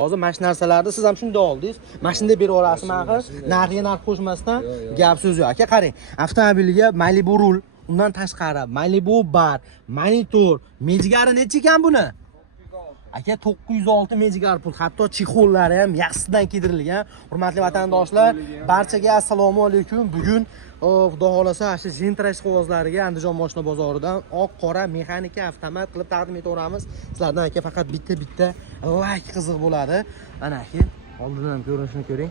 Hozir mana shu narsalarni siz ham shunday oldingiz. Mana shunday berib yuborasizmi axir? Narxiga narx qo'shmasdan gap so'z yo'q. Aka qarang, avtomobilga Malibu rul, undan tashqari Malibu bar, monitor, mejgari necha ekan buni? Aka 906 mejigar pul, hatto chexollari ham yaxshisidan kiydirilgan. Hurmatli vatandoshlar, barchaga assalomu alaykum. Bugun xudo xolasa shu Gentrash qog'ozlariga Andijon mashina bozoridan oq qora mexanika avtomat qilib taqdim etaveramiz. Sizlardan aka faqat bitta like qiziq bo'ladi. Mana aka, oldindan ham ko'rinishini ko'ring.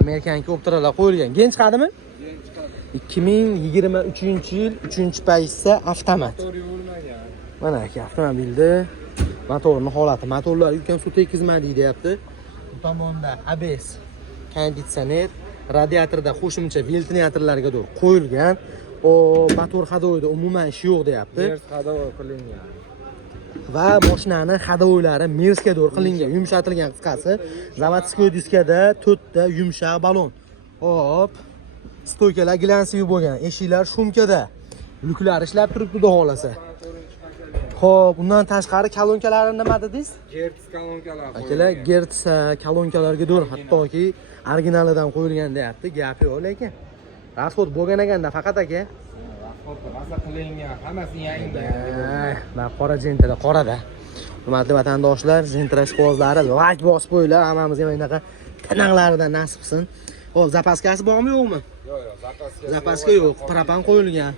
Amerikanka optiralar qo'yilgan. Gen chiqadimi? Gen chiqadi. 2023-yil 3-paysa avtomat. Mana aka avtomobilda motorning holati, motorlar yuk ham suv tekizmadi deyapti. Bu tomonda ABS, konditsioner, radiatorda qo'shimcha ventilyatorlarga qo'yilgan. Motor hadovoyda umuman ish yo'q deyapti. Mers hadovoy qilingan. Va mashinani hadovoylari Mersga qilingan, yumshatilgan qisqasi. Zavodskiy diskada 4 ta yumshoq balon. Hop. Stoykalar glansiy bo'lgan, eshiklar shumkada. Luklar ishlab turibdi xudo xolasa. Xo'p, undan tashqari kolonkalari nima dedingiz? Gertz kolonkalar. Akalar, Gertz kolonkalarga hattoki originalidan qo'yilgan deyapti. Gap yo'q lekin. Rasxod bo'lgan ekanda faqat aka. Rasxod g'asa qilingan, hammasi yangi. Va qora Gentra, qorada. Hurmatli vatandoshlar, Gentrash qog'ozlari like bosib qo'yinglar, hammamizga mana bunaqa tinaqlaridan nasib qilsin. Xo'p, zapaskasi bormi yo'qmi? Yo'q, zapaska. Zapaska yo'q, propan qo'yilgan.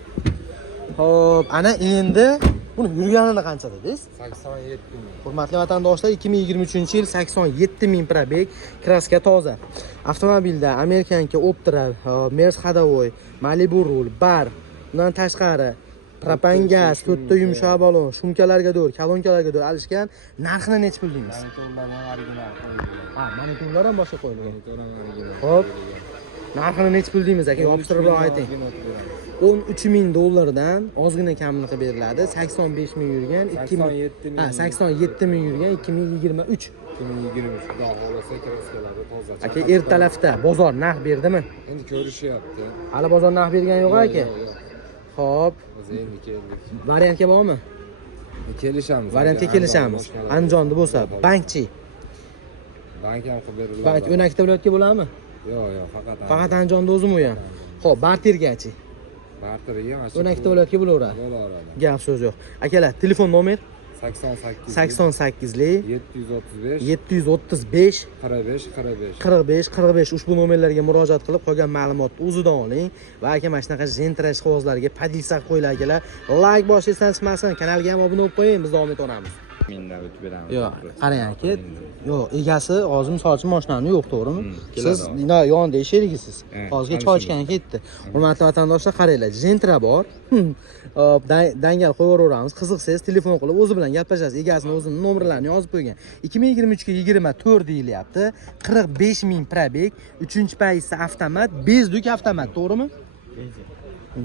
Xo'p, ana endi buni yurganini qancha dedingiz? 87 ming. Hurmatli vatandoshlar, 2023-yil 87 ming probeg, kraska toza. Avtomobilda Amerikanka Optra, Mers hadovoy, Malibu rul, bar, undan tashqari propan gaz, 4 ta yumshoq balon, shumkalarga kolonkalarga alishgan. Narxini necha bildingiz? Monitorlar original qo'yilgan. Ha, monitorlar ham boshqa qo'yilgan. Monitorlar original. Xo'p. Narxini necha bildingiz aka? Yopishtirib ayting. 13 ming dollardan ozgina kamini qilib beriladi. 85 ming yurgan, 87 ming yurgan 2023. 2023 xudo xolasa kraskalari toza. Aka ertalabda bozor narx berdimi? Endi ko'rishyapti. Hali bozor narx bergan yo'q aka. Xo'p. Biz endi keldik. Variantga bormi? Kelishamiz. Variantga kelishamiz. Andijonda bo'lsa, bankchi. Bank ham qilib beriladi. Bank O'nakda viloyatga bo'ladimi? Yo'q, Faqat Andijonda o'zimi u ham. Xo'p, bartergachi. Barteriga mana shu. O'nakda viloyatga bo'laveradi. Bo'laveradi. Gap so'z yo'q. Akalar, telefon nomer 88 lik 735 45 ushbu nomerlarga murojaat qilib qolgan ma'lumotni o'zidan oling va aka mana shunaqa Gentrash qog'ozlariga padilsak qo'yinglar akalar. Like bosishdan chiqmasin, kanalga ham obuna bo'lib qo'ying, biz davom etaveramiz. Menda o'tib beramiz. Yo'q, qarang aka. Yo'q, egasi hozir misol uchun mashinani yo'q, to'g'rimi? Siz yonida sherigisiz. Hozirga choy ichgan ketdi. Hurmatli vatandoshlar, qaranglar, Gentra bor. Hop, dangal qo'yib yuboramiz. Qiziqsangiz telefon qilib o'zi bilan gaplashasiz. Egasini o'zining nomerlarini yozib qo'ygan. 2023 ga 24 deyilyapti. 45 ming probeg, 3-paysa avtomat, bezduk avtomat, to'g'rimi?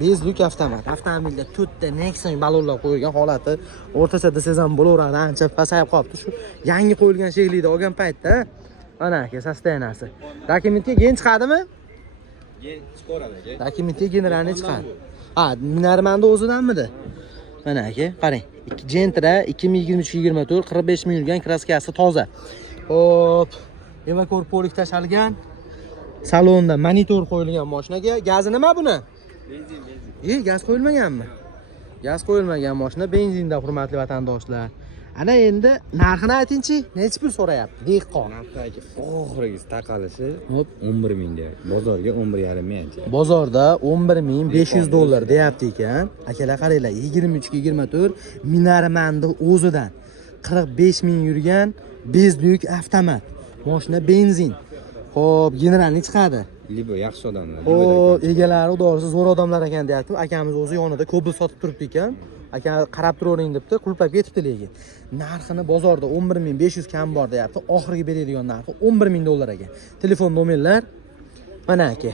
Bezduk avtomat. Avtomobilda 4 ta Nexon balonlar qo'yilgan holati. O'rtacha desangiz ham bo'laveradi, ancha pasayib qolibdi. Shu yangi qo'yilgan shekilida olgan paytda mana aka sostoyanasi. Dokumentga gen chiqadimi? Gen chiqaradi aka. Dokumentga generalni chiqadi. Ha, Minarmanda o'zidanmidi? Mana aka, qarang. Gentra 2023-24 45 ming yurgan, kraskasi toza. Hop. Evakor polik tashalgan. Salonda monitor qo'yilgan mashinaga. Gazi nima buni? Benzin. Gaz qo'yilmaganmi? Gaz qo'yilmagan mashina benzinda, hurmatli vatandoshlar. Ana endi narxini aytingchi, necha pul so'rayapti? Dehqon. Narxdagi oxirgisi taqalishi 11 ming deyapti. Bozorga 11,5 ming. Bozorda 11.500 dollar deyapti ekan. Akalar qaranglar, 23-24 Minarmanda o'zidan 45 ming yurgan bezduk avtomat. Mashina benzin. Xo'p, generalni chiqadi. Libo yaxshi odamlar. Xo'p, egalari udorsiz zo'r odamlar ekan deyapti. Akamiz o'zi yonida ko'p sotib turibdi ekan. Aka qarab turavering debdi, qulplab ketibdi lekin. Narxini bozorda 11.500 kam bor deyapti. Oxirgi beradigan narxi 11 ming dollar ekan. Telefon nomerlar mana aka.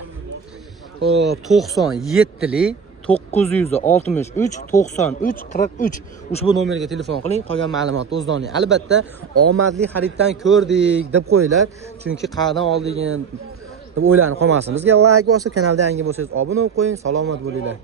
Xo'p, 97 lik 963 93 43 ushbu nomerga telefon qiling, qolgan ma'lumotni o'zingizdan oling. Albatta, omadli xariddan ko'rdik deb qo'yinglar, chunki qayerdan oldingin deb o'ylanib qolmasin. Bizga like bosib, kanalda yangi bo'lsangiz obuna bo'lib qo'ying. Salomat bo'linglar.